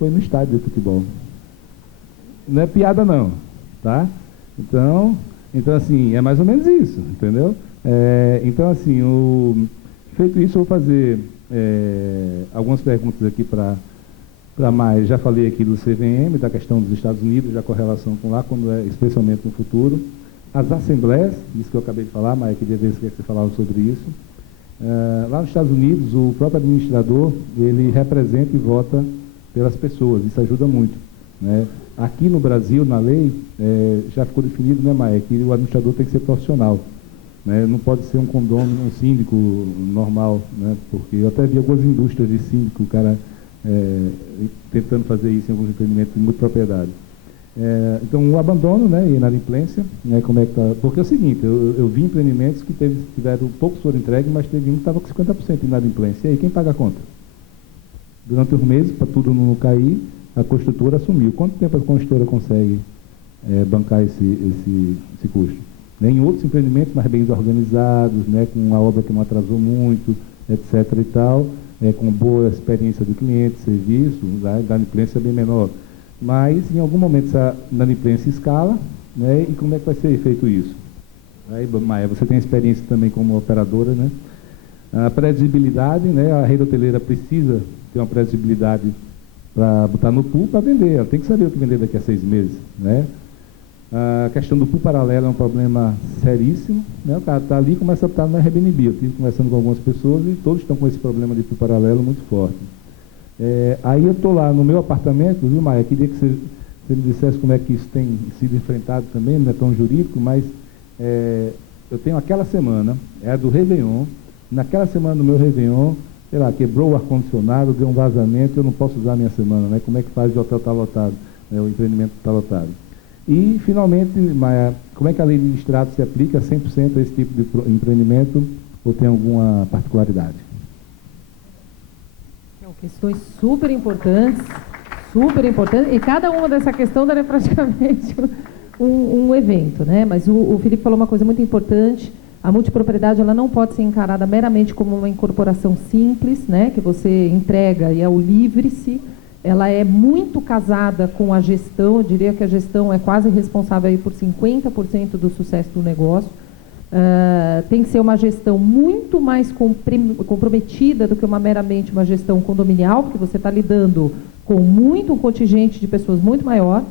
foi no estádio de futebol. Não é piada não, tá? Então assim, é mais ou menos isso, entendeu? Então assim, feito isso, eu vou fazer algumas perguntas aqui para mais. Já falei aqui do CVM, da questão dos Estados Unidos, da correlação com lá, especialmente no futuro. As assembleias, isso que eu acabei de falar, mas queria ver se você falava sobre isso. Lá nos Estados Unidos, o próprio administrador, ele representa e vota pelas pessoas, isso ajuda muito, né? Aqui no Brasil, na lei, já ficou definido, né, Maia, que o administrador tem que ser profissional, né? Não pode ser um condômino, um síndico normal, né? Porque eu até vi algumas indústrias de síndico, o cara tentando fazer isso em alguns empreendimentos de multipropriedade. Então, o abandono, né, e inadimplência, né, como é que tá? Porque é o seguinte, eu vi empreendimentos que tiveram poucos foram entregues, mas teve um que estava com 50% de inadimplência. E aí, quem paga a conta? Durante os meses, para tudo não cair, a construtora assumiu. Quanto tempo a construtora consegue bancar esse custo? Em outros empreendimentos mais bem organizados, né, com uma obra que não atrasou muito, etc. e tal, com boa experiência do cliente, serviço, a inadimplência é bem menor. Mas, em algum momento, essa inadimplência escala, né, e como é que vai ser feito isso? Aí, Maia, você tem experiência também como operadora, né? A previsibilidade, né, a rede hoteleira precisa ter uma previsibilidade para botar no pool para vender, ela tem que saber o que vender daqui a 6 meses, né? A questão do pool paralelo é um problema seríssimo, né? O cara está ali e começa a estar no Airbnb. Eu estive conversando com algumas pessoas e todos estão com esse problema de pool paralelo muito forte. Aí eu estou lá no meu apartamento, viu, Maia? Queria que você me dissesse como é que isso tem sido enfrentado também, não é tão jurídico, mas eu tenho aquela semana, é a do Réveillon, naquela semana do meu Réveillon, sei lá, quebrou o ar-condicionado, deu um vazamento, eu não posso usar a minha semana, né? Como é que faz de hotel estar lotado, né? O empreendimento está lotado. E, finalmente, Maia, como é que a lei de distrato se aplica 100% a esse tipo de empreendimento ou tem alguma particularidade? Questões super importantes, e cada uma dessa questão daria praticamente um evento, né? Mas o Felipe falou uma coisa muito importante, a multipropriedade ela não pode ser encarada meramente como uma incorporação simples, né? Que você entrega e é o livre-se, ela é muito casada com a gestão, eu diria que a gestão é quase responsável aí por 50% do sucesso do negócio. Tem que ser uma gestão muito mais comprometida do que meramente uma gestão condominial, porque você está lidando com um contingente de pessoas muito maior.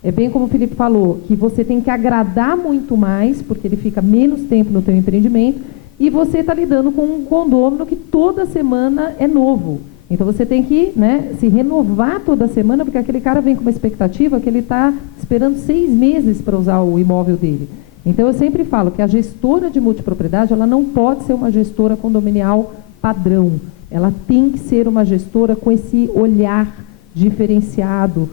É bem como o Felipe falou, que você tem que agradar muito mais, porque ele fica menos tempo no teu empreendimento, e você está lidando com um condômino que toda semana é novo. Então você tem que, né, se renovar toda semana, porque aquele cara vem com uma expectativa que ele está esperando 6 meses para usar o imóvel dele. Então, eu sempre falo que a gestora de multipropriedade, ela não pode ser uma gestora condominial padrão. Ela tem que ser uma gestora com esse olhar diferenciado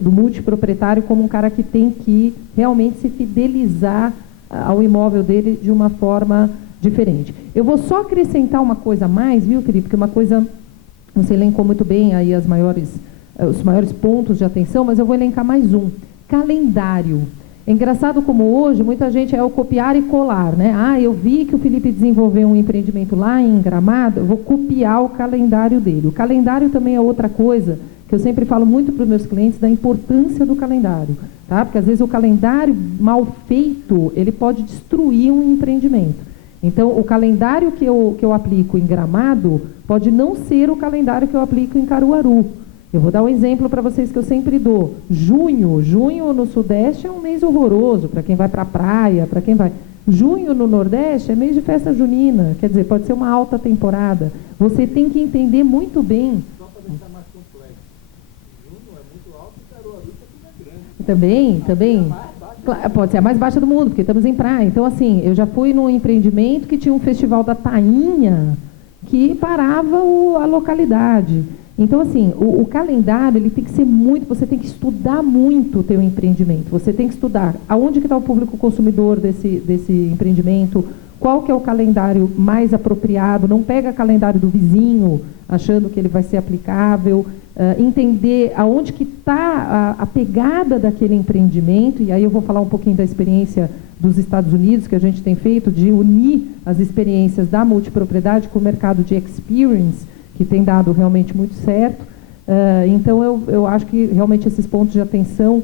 do multiproprietário como um cara que tem que realmente se fidelizar ao imóvel dele de uma forma diferente. Eu vou só acrescentar uma coisa a mais, viu, Felipe? Porque uma coisa, você elencou muito bem aí os maiores pontos de atenção, mas eu vou elencar mais um. Calendário. É engraçado como hoje, muita gente é o copiar e colar, né? Eu vi que o Felipe desenvolveu um empreendimento lá em Gramado, eu vou copiar o calendário dele. O calendário também é outra coisa que eu sempre falo muito para os meus clientes da importância do calendário, tá? Porque às vezes o calendário mal feito, ele pode destruir um empreendimento. Então, o calendário que eu aplico em Gramado pode não ser o calendário que eu aplico em Caruaru. Eu vou dar um exemplo para vocês que eu sempre dou. Junho no Sudeste é um mês horroroso, para quem vai para a praia, para quem vai... Junho no Nordeste é mês de festa junina, quer dizer, pode ser uma alta temporada. Você tem que entender muito bem... Só para deixar mais complexo. Junho é muito alto e Caruaru é grande. Também. Pode ser a mais baixa do mundo, porque estamos em praia. Então, assim, eu já fui num empreendimento que tinha um festival da tainha que parava a localidade. Então, assim, o calendário, ele tem que ser muito, você tem que estudar muito o teu empreendimento, você tem que estudar aonde que está o público consumidor desse empreendimento, qual que é o calendário mais apropriado, não pega calendário do vizinho, achando que ele vai ser aplicável, entender aonde que está a pegada daquele empreendimento, e aí eu vou falar um pouquinho da experiência dos Estados Unidos, que a gente tem feito, de unir as experiências da multipropriedade com o mercado de experience, que tem dado realmente muito certo. Então, eu acho que realmente esses pontos de atenção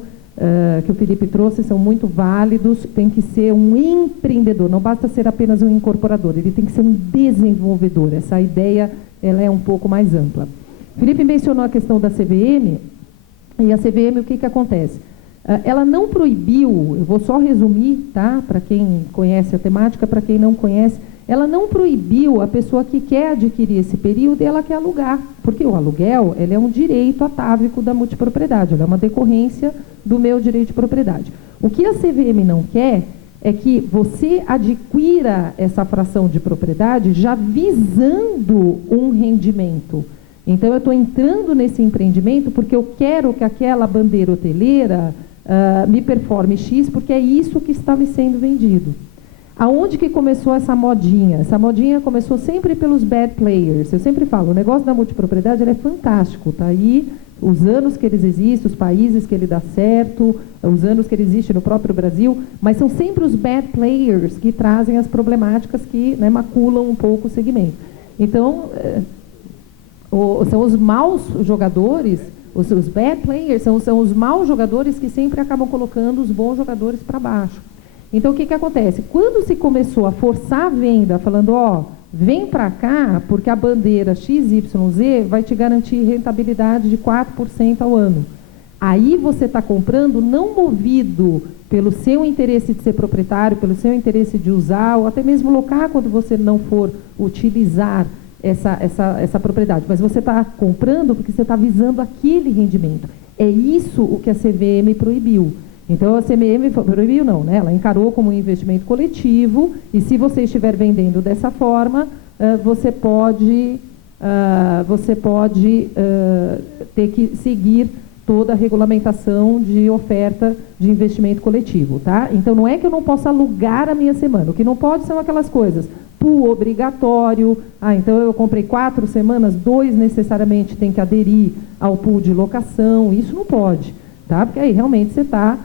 que o Felipe trouxe são muito válidos. Tem que ser um empreendedor, não basta ser apenas um incorporador, ele tem que ser um desenvolvedor. Essa ideia ela é um pouco mais ampla. Felipe mencionou a questão da CVM, e a CVM, o que acontece? Ela não proibiu, eu vou só resumir, tá? Para quem conhece a temática, para quem não conhece, ela não proibiu a pessoa que quer adquirir esse período e ela quer alugar, porque o aluguel ele é um direito atávico da multipropriedade, ele é uma decorrência do meu direito de propriedade. O que a CVM não quer é que você adquira essa fração de propriedade já visando um rendimento. Então, eu estou entrando nesse empreendimento porque eu quero que aquela bandeira hoteleira me performe X, porque é isso que está me sendo vendido. Aonde que começou essa modinha? Essa modinha começou sempre pelos bad players. Eu sempre falo, o negócio da multipropriedade ele é fantástico. Está aí os anos que eles existem, os países que ele dá certo, os anos que ele existe no próprio Brasil, mas são sempre os bad players que trazem as problemáticas que, né, maculam um pouco o segmento. Então, são os maus jogadores, os bad players, são os maus jogadores que sempre acabam colocando os bons jogadores para baixo. Então, o que acontece? Quando se começou a forçar a venda, falando, vem para cá, porque a bandeira XYZ vai te garantir rentabilidade de 4% ao ano. Aí você está comprando não movido pelo seu interesse de ser proprietário, pelo seu interesse de usar, ou até mesmo locar quando você não for utilizar essa propriedade. Mas você está comprando porque você está visando aquele rendimento. É isso o que a CVM proibiu. Então, a CVM proibiu não, né? Ela encarou como um investimento coletivo e se você estiver vendendo dessa forma, você pode ter que seguir toda a regulamentação de oferta de investimento coletivo, tá? Então, não é que eu não possa alugar a minha semana. O que não pode são aquelas coisas, pool obrigatório, então eu comprei 4 semanas, 2 necessariamente tem que aderir ao pool de locação, isso não pode, tá? Porque aí realmente você está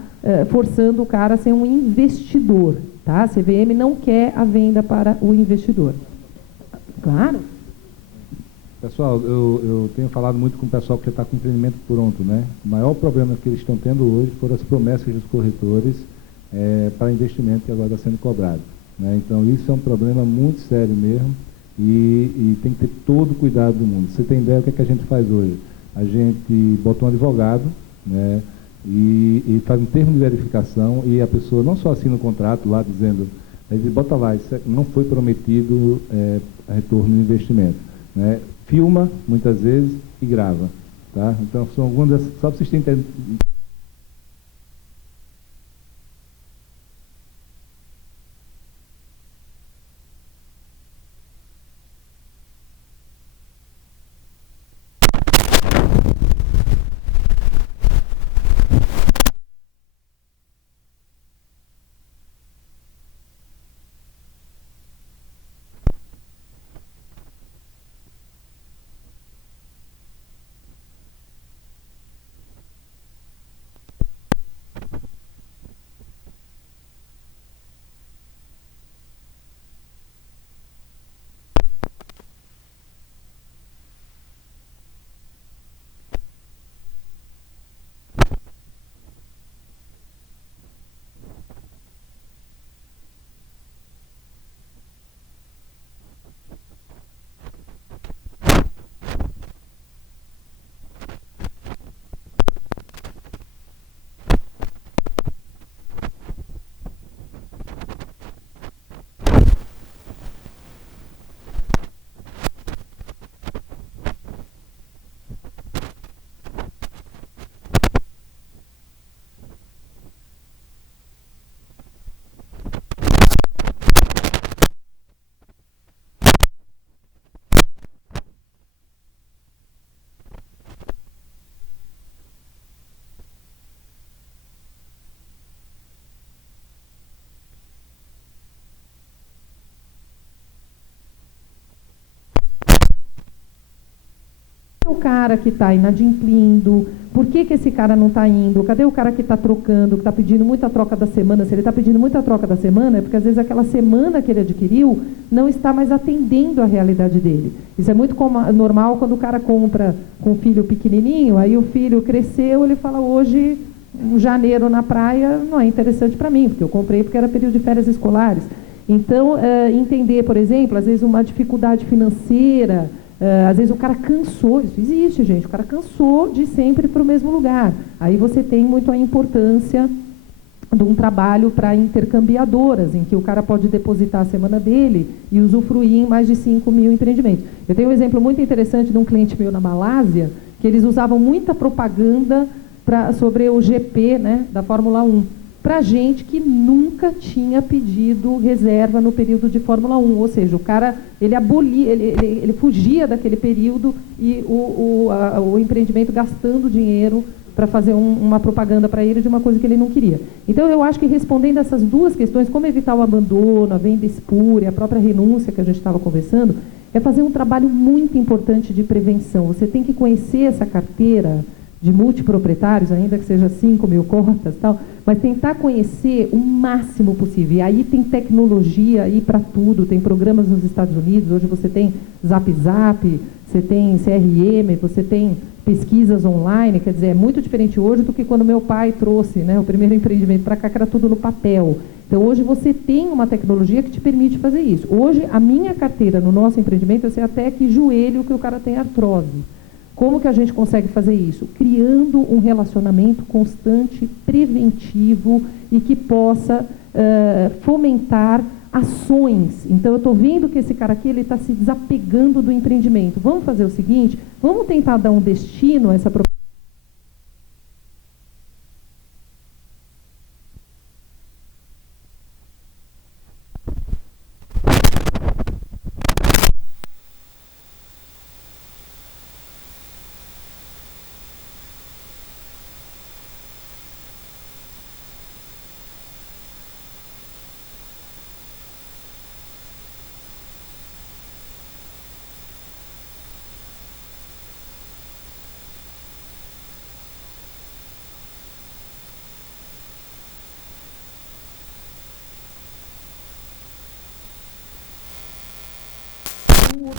forçando o cara a ser um investidor, tá? A CVM não quer a venda para o investidor. Claro. Pessoal, eu tenho falado muito com o pessoal que já está com o empreendimento pronto, né? O maior problema que eles estão tendo hoje foram as promessas dos corretores para investimento que agora está sendo cobrado, né? Então, isso é um problema muito sério mesmo e tem que ter todo o cuidado do mundo. Você tem ideia do que a gente faz hoje? A gente bota um advogado, né? E faz um termo de verificação e a pessoa não só assina o contrato lá dizendo, ele bota lá, isso não foi prometido retorno de investimento, né? Filma muitas vezes e grava, tá? Então são algumas dessas, só para vocês terem cara que está inadimplindo? Por que esse cara não está indo? Cadê o cara que está trocando, que está pedindo muita troca da semana? Se ele está pedindo muita troca da semana, é porque às vezes aquela semana que ele adquiriu não está mais atendendo a realidade dele. Isso é muito normal quando o cara compra com o filho pequenininho, aí o filho cresceu, ele fala, hoje, em janeiro na praia, não é interessante para mim, porque eu comprei porque era período de férias escolares. Então, entender, por exemplo, às vezes uma dificuldade financeira, às vezes o cara cansou, isso existe, gente, o cara cansou de ir sempre para o mesmo lugar. Aí você tem muito a importância de um trabalho para intercambiadoras, em que o cara pode depositar a semana dele e usufruir em mais de 5 mil empreendimentos. Eu tenho um exemplo muito interessante de um cliente meu na Malásia, que eles usavam muita propaganda sobre o GP, né, da Fórmula 1. Para gente que nunca tinha pedido reserva no período de Fórmula 1, ou seja, o cara, ele fugia daquele período e o empreendimento gastando dinheiro para fazer uma propaganda para ele de uma coisa que ele não queria. Então, eu acho que respondendo essas duas questões, como evitar o abandono, a venda espúria, a própria renúncia que a gente estava conversando, é fazer um trabalho muito importante de prevenção. Você tem que conhecer essa carteira de multiproprietários, ainda que seja 5 mil cotas e tal, mas tentar conhecer o máximo possível. E aí tem tecnologia aí para tudo, tem programas nos Estados Unidos, hoje você tem Zap Zap, você tem CRM, você tem pesquisas online, quer dizer, é muito diferente hoje do que quando meu pai trouxe, né, o primeiro empreendimento para cá, que era tudo no papel. Então, hoje você tem uma tecnologia que te permite fazer isso. Hoje, a minha carteira no nosso empreendimento, eu sei até que joelho que o cara tem artrose. Como que a gente consegue fazer isso? Criando um relacionamento constante, preventivo e que possa fomentar ações. Então, eu estou vendo que esse cara aqui ele está se desapegando do empreendimento. Vamos fazer o seguinte, vamos tentar dar um destino a essa propriedade.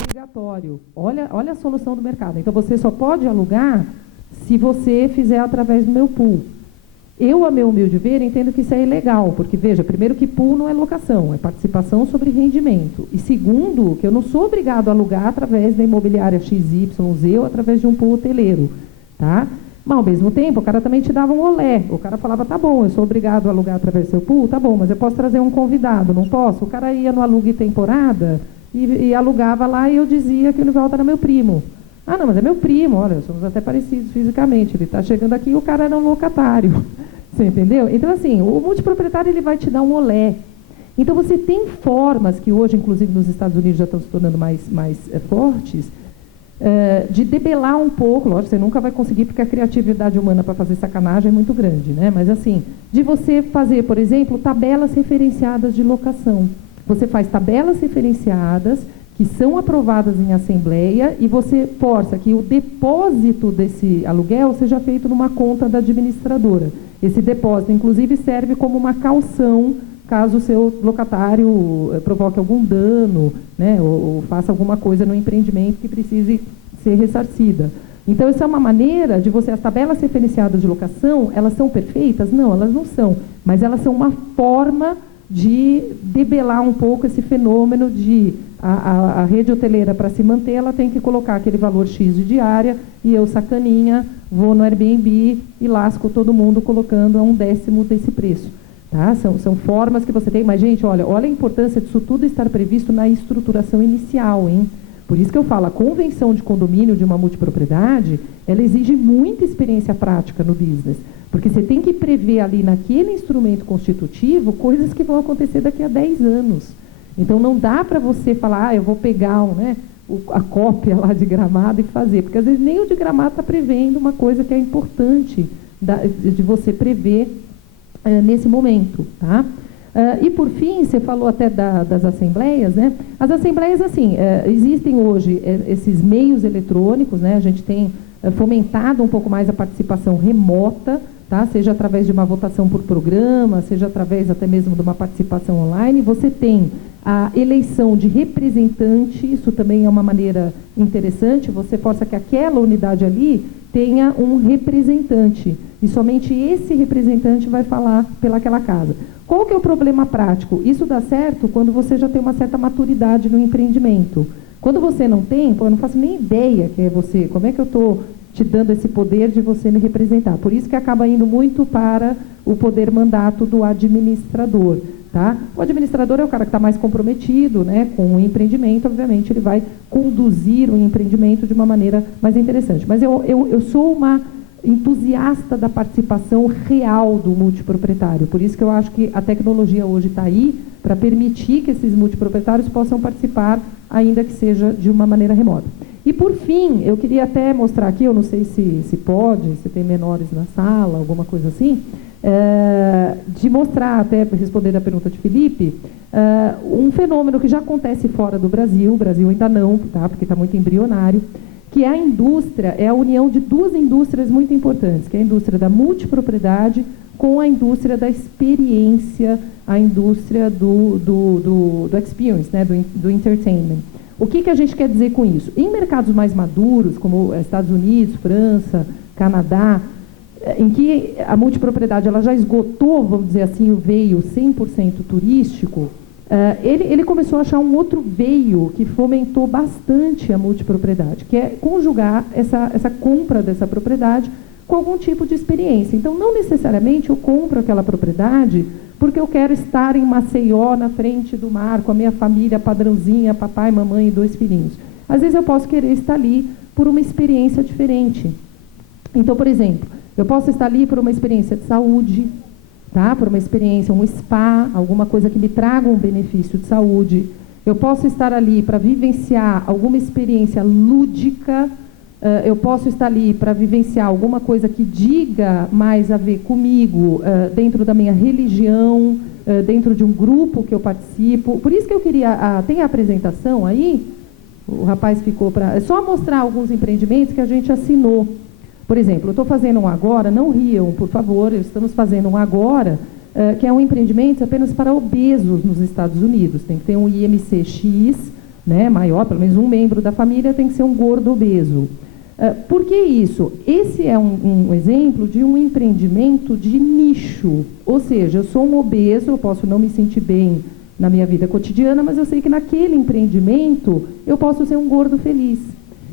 Obrigatório. Olha a solução do mercado. Então, você só pode alugar se você fizer através do meu pool. Eu, a meu humilde ver, entendo que isso é ilegal, porque, veja, primeiro que pool não é locação, é participação sobre rendimento. E segundo, que eu não sou obrigado a alugar através da imobiliária XYZ ou através de um pool hoteleiro, tá? Mas, ao mesmo tempo, o cara também te dava um olé. O cara falava, tá bom, eu sou obrigado a alugar através do seu pool, tá bom, mas eu posso trazer um convidado, não posso? O cara ia no alugue temporada e alugava lá e eu dizia que o Nivaldo era meu primo. Ah, não, mas é meu primo, olha, somos até parecidos fisicamente, ele está chegando aqui e o cara era um locatário. Você entendeu? Então, assim, o multiproprietário ele vai te dar um olé. Então, você tem formas que hoje, inclusive nos Estados Unidos, já estão se tornando mais fortes, de debelar um pouco, lógico, você nunca vai conseguir, porque a criatividade humana para fazer sacanagem é muito grande, né? Mas, assim, de você fazer, por exemplo, tabelas referenciadas de locação. Você faz tabelas referenciadas que são aprovadas em assembleia e você força que o depósito desse aluguel seja feito numa conta da administradora. Esse depósito, inclusive, serve como uma caução caso o seu locatário provoque algum dano, né, ou faça alguma coisa no empreendimento que precise ser ressarcida. Então, isso é uma maneira de você... As tabelas referenciadas de locação, elas são perfeitas? Não, elas não são. Mas elas são uma forma de debelar um pouco esse fenômeno de a rede hoteleira, para se manter, ela tem que colocar aquele valor X de diária e eu, sacaninha, vou no Airbnb e lasco todo mundo colocando a 1/10 desse preço. Tá? São formas que você tem. Mas, gente, olha a importância disso tudo estar previsto na estruturação inicial, hein? Por isso que eu falo, a convenção de condomínio de uma multipropriedade, ela exige muita experiência prática no business. Porque você tem que prever ali naquele instrumento constitutivo coisas que vão acontecer daqui a 10 anos. Então, não dá para você falar, eu vou pegar a cópia lá de Gramado e fazer. Porque, às vezes, nem o de Gramado está prevendo uma coisa que é importante de você prever nesse momento. Tá? E, por fim, você falou até das assembleias, né? As assembleias, assim, existem hoje esses meios eletrônicos, né? A gente tem fomentado um pouco mais a participação remota, tá? Seja através de uma votação por programa, seja através até mesmo de uma participação online. Você tem a eleição de representante, isso também é uma maneira interessante, você força que aquela unidade ali tenha um representante, e somente esse representante vai falar pelaquela casa. Qual que é o problema prático? Isso dá certo quando você já tem uma certa maturidade no empreendimento. Quando você não tem, eu não faço nem ideia que é você, como é que eu estou te dando esse poder de você me representar? Por isso que acaba indo muito para o poder mandato do administrador. Tá? O administrador é o cara que está mais comprometido, né, com o empreendimento, obviamente ele vai conduzir o empreendimento de uma maneira mais interessante. Mas eu sou uma entusiasta da participação real do multiproprietário, por isso que eu acho que a tecnologia hoje está aí para permitir que esses multiproprietários possam participar, ainda que seja de uma maneira remota. E, por fim, eu queria até mostrar aqui, eu não sei se pode, se tem menores na sala, alguma coisa assim, de mostrar, até responder a pergunta de Felipe, um fenômeno que já acontece fora do Brasil, o Brasil ainda não, tá, porque está muito embrionário, que é a indústria, é a união de duas indústrias muito importantes, que é a indústria da multipropriedade com a indústria da experiência, a indústria do experience, né, do entertainment. O que a gente quer dizer com isso? Em mercados mais maduros, como Estados Unidos, França, Canadá, em que a multipropriedade ela já esgotou, vamos dizer assim, o veio 100% turístico, ele começou a achar um outro veio que fomentou bastante a multipropriedade, que é conjugar essa compra dessa propriedade com algum tipo de experiência. Então, não necessariamente eu compro aquela propriedade porque eu quero estar em Maceió, na frente do mar, com a minha família padrãozinha, papai, mamãe e 2 filhinhos. Às vezes eu posso querer estar ali por uma experiência diferente. Então, por exemplo, eu posso estar ali por uma experiência de saúde, tá? Por uma experiência, um spa, alguma coisa que me traga um benefício de saúde. Eu posso estar ali para vivenciar alguma experiência lúdica. Eu posso estar ali para vivenciar alguma coisa que diga mais a ver comigo, dentro da minha religião, dentro de um grupo que eu participo. Por isso que eu queria... tem a apresentação aí? O rapaz ficou para... É só mostrar alguns empreendimentos que a gente assinou. Por exemplo, eu estou fazendo um agora, não riam, por favor, estamos fazendo um agora, que é um empreendimento apenas para obesos nos Estados Unidos. Tem que ter um IMC-X, né, maior, pelo menos um membro da família tem que ser um gordo obeso. Por que isso? Esse é um exemplo de um empreendimento de nicho. Ou seja, eu sou um obeso, eu posso não me sentir bem na minha vida cotidiana, mas eu sei que naquele empreendimento eu posso ser um gordo feliz.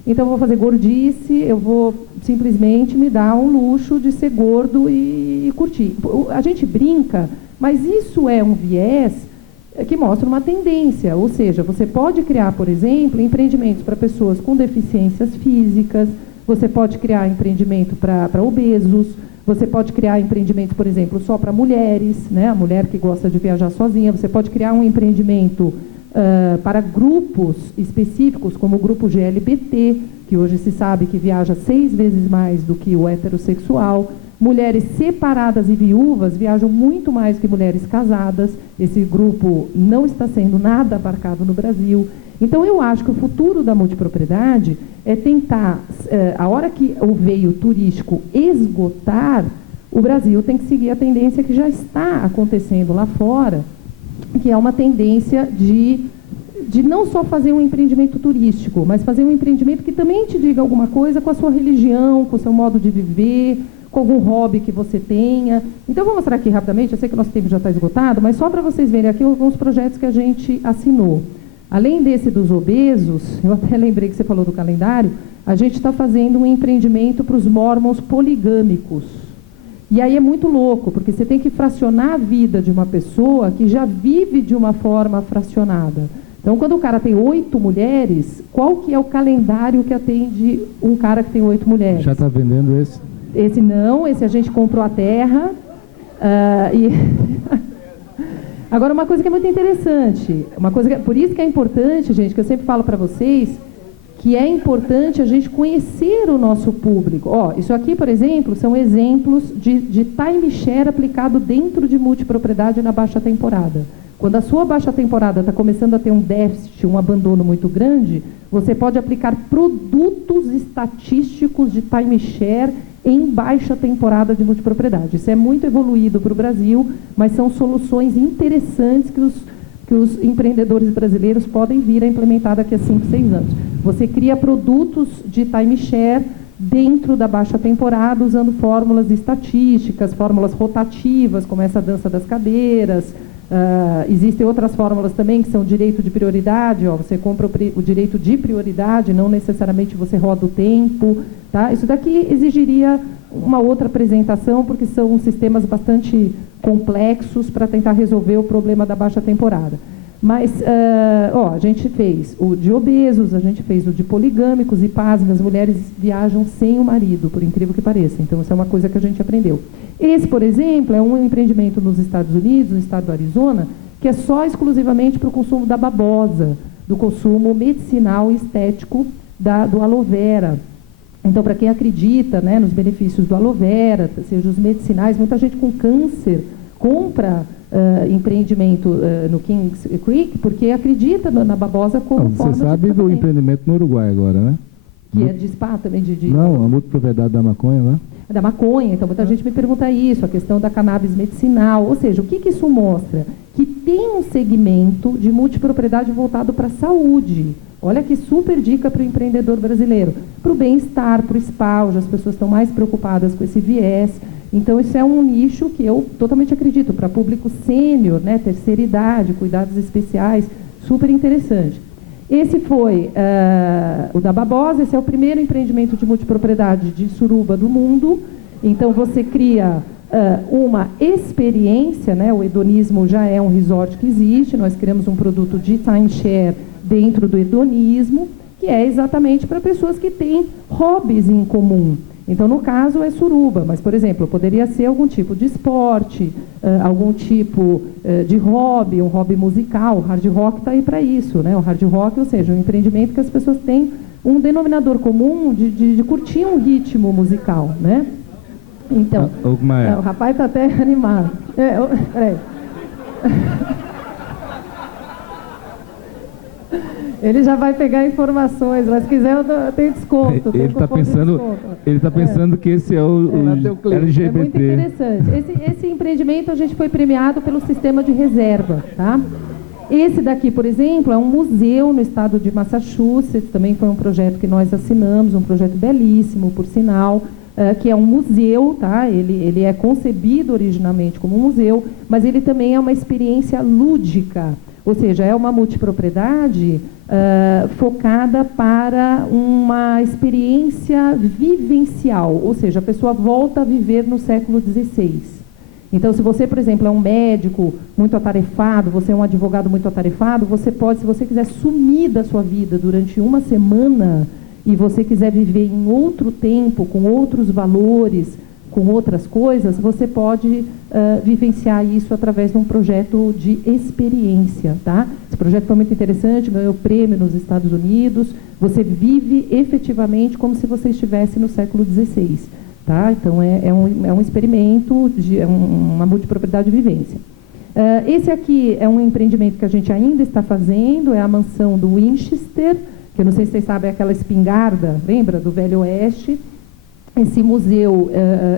Então, eu vou fazer gordice, eu vou simplesmente me dar um luxo de ser gordo e curtir. A gente brinca, mas isso é um viés que mostra uma tendência. Ou seja, você pode criar, por exemplo, empreendimentos para pessoas com deficiências físicas, você pode criar empreendimento para obesos, você pode criar empreendimento, por exemplo, só para mulheres, né? A mulher que gosta de viajar sozinha, você pode criar um empreendimento para grupos específicos, como o grupo GLBT, que hoje se sabe que viaja 6 vezes mais do que o heterossexual. Mulheres separadas e viúvas viajam muito mais que mulheres casadas. Esse grupo não está sendo nada abarcado no Brasil. Então, eu acho que o futuro da multipropriedade é tentar, a hora que o veio turístico esgotar, o Brasil tem que seguir a tendência que já está acontecendo lá fora, que é uma tendência de não só fazer um empreendimento turístico, mas fazer um empreendimento que também te diga alguma coisa com a sua religião, com o seu modo de viver, com algum hobby que você tenha. Então, eu vou mostrar aqui rapidamente, eu sei que o nosso tempo já está esgotado, mas só para vocês verem aqui alguns projetos que a gente assinou. Além desse dos obesos, eu até lembrei que você falou do calendário, a gente está fazendo um empreendimento para os mormons poligâmicos. E aí é muito louco, porque você tem que fracionar a vida de uma pessoa que já vive de uma forma fracionada. Então, quando o cara tem 8 mulheres, qual que é o calendário que atende um cara que tem 8 mulheres? Já está vendendo esse? Esse não, esse a gente comprou a terra. Agora, uma coisa que é muito interessante, por isso que é importante, gente, que eu sempre falo para vocês, que é importante a gente conhecer o nosso público. Isso aqui, por exemplo, são exemplos de timeshare aplicado dentro de multipropriedade na baixa temporada. Quando a sua baixa temporada está começando a ter um déficit, um abandono muito grande, você pode aplicar produtos estatísticos de timeshare em baixa temporada de multipropriedade. Isso é muito evoluído para o Brasil, mas são soluções interessantes que os empreendedores brasileiros podem vir a implementar daqui a 5, 6 anos. Você cria produtos de timeshare dentro da baixa temporada, usando fórmulas estatísticas, fórmulas rotativas, como essa dança das cadeiras. Existem outras fórmulas também, que são direito de prioridade. Você compra o direito de prioridade, não necessariamente você roda o tempo. Tá? Isso daqui exigiria uma outra apresentação, porque são sistemas bastante complexos para tentar resolver o problema da baixa temporada. Mas, a gente fez o de obesos, a gente fez o de poligâmicos, e pasmem, as mulheres viajam sem o marido, por incrível que pareça. Então, isso é uma coisa que a gente aprendeu. Esse, por exemplo, é um empreendimento nos Estados Unidos, no estado do Arizona, que é só exclusivamente para o consumo da babosa, do consumo medicinal e estético do aloe vera. Então, para quem acredita, né, nos benefícios do aloe vera, seja os medicinais, muita gente com câncer compra empreendimento no Kings Creek, porque acredita na babosa como forma de Você sabe do empreendimento no Uruguai agora, né? Que é de spa também? Não, a multipropriedade da maconha, né? Da maconha. Então, muita gente me pergunta isso, a questão da cannabis medicinal. Ou seja, o que isso mostra? Que tem um segmento de multipropriedade voltado para a saúde. Olha que super dica para o empreendedor brasileiro. Para o bem-estar, para o spa, hoje as pessoas estão mais preocupadas com esse viés. Então, isso é um nicho que eu totalmente acredito, para público sênior, né, terceira idade, cuidados especiais, super interessante. Esse foi o da babosa. Esse é o primeiro empreendimento de multipropriedade de suruba do mundo. Então, você cria uma experiência, né? O hedonismo já é um resort que existe, nós criamos um produto de timeshare dentro do hedonismo, que é exatamente para pessoas que têm hobbies em comum. Então, no caso, é suruba, mas, por exemplo, poderia ser algum tipo de esporte, algum tipo de hobby, um hobby musical. O hard rock está aí para isso, né? O hard rock, ou seja, um empreendimento que as pessoas têm um denominador comum de curtir um ritmo musical, né? Então, o rapaz está até animado. Peraí. Ele já vai pegar informações, mas se quiser eu tenho desconto. Ele está pensando que esse é o LGBT. É muito interessante. Esse empreendimento a gente foi premiado pelo sistema de reserva, tá? Esse daqui, por exemplo, é um museu no estado de Massachusetts, também foi um projeto que nós assinamos, um projeto belíssimo, por sinal, que é um museu, tá? Ele é concebido originalmente como um museu, mas ele também é uma experiência lúdica, ou seja, é uma multipropriedade focada para uma experiência vivencial, ou seja, a pessoa volta a viver no século XVI. Então, se você, por exemplo, é um médico muito atarefado, você é um advogado muito atarefado, você pode, se você quiser sumir da sua vida durante uma semana e você quiser viver em outro tempo, com outros valores, com outras coisas, você pode vivenciar isso através de um projeto de experiência, tá? Esse projeto foi muito interessante, ganhou prêmio nos Estados Unidos. Você vive efetivamente como se você estivesse no século XVI, tá? Então, é um experimento, uma multipropriedade de vivência. Esse aqui é um empreendimento que a gente ainda está fazendo, é a mansão do Winchester, que eu não sei se vocês sabem, é aquela espingarda, lembra, do Velho Oeste. Esse museu,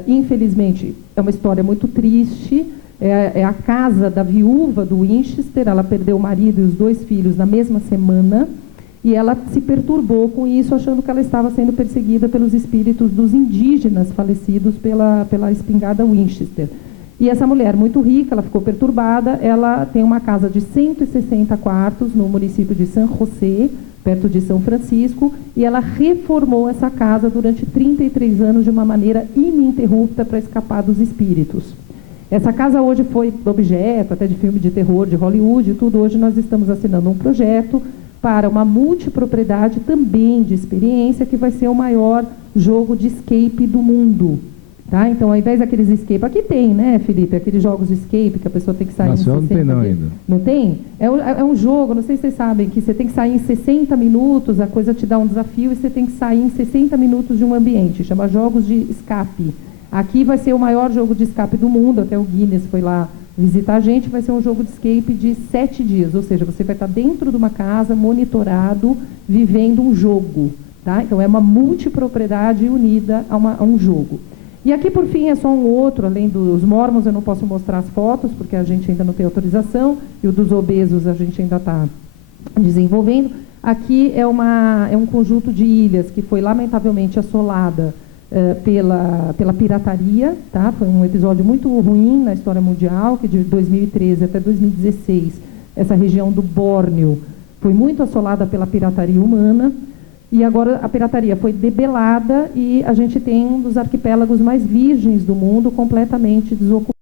infelizmente, é uma história muito triste. É a casa da viúva do Winchester. Ela perdeu o marido e os 2 filhos na mesma semana, e ela se perturbou com isso, achando que ela estava sendo perseguida pelos espíritos dos indígenas falecidos pela espingarda Winchester. E essa mulher, muito rica, ela ficou perturbada. Ela tem uma casa de 160 quartos no município de San José, perto de São Francisco, e ela reformou essa casa durante 33 anos de uma maneira ininterrupta para escapar dos espíritos. Essa casa hoje foi objeto até de filme de terror de Hollywood e tudo. Hoje nós estamos assinando um projeto para uma multipropriedade também de experiência, que vai ser o maior jogo de escape do mundo. Tá? Então, ao invés daqueles escape, aqui tem, né, Felipe? Aqueles jogos de escape que a pessoa tem que sair em 60 não tem não dias. ainda. Não tem? É um jogo, não sei se vocês sabem, que você tem que sair em 60 minutos, a coisa te dá um desafio e você tem que sair em 60 minutos de um ambiente. Chama jogos de escape. Aqui vai ser o maior jogo de escape do mundo, até o Guinness foi lá visitar a gente, vai ser um jogo de escape de 7 dias, ou seja, você vai estar dentro de uma casa, monitorado, vivendo um jogo. Tá? Então, é uma multipropriedade unida a um jogo. E aqui, por fim, é só um outro, além dos mormons, eu não posso mostrar as fotos, porque a gente ainda não tem autorização, e o dos obesos a gente ainda está desenvolvendo. Aqui é um conjunto de ilhas que foi lamentavelmente assolada pela pirataria, tá? Foi um episódio muito ruim na história mundial, que de 2013 até 2016, essa região do Bórneo foi muito assolada pela pirataria humana. E agora a pirataria foi debelada e a gente tem um dos arquipélagos mais virgens do mundo completamente desocupado.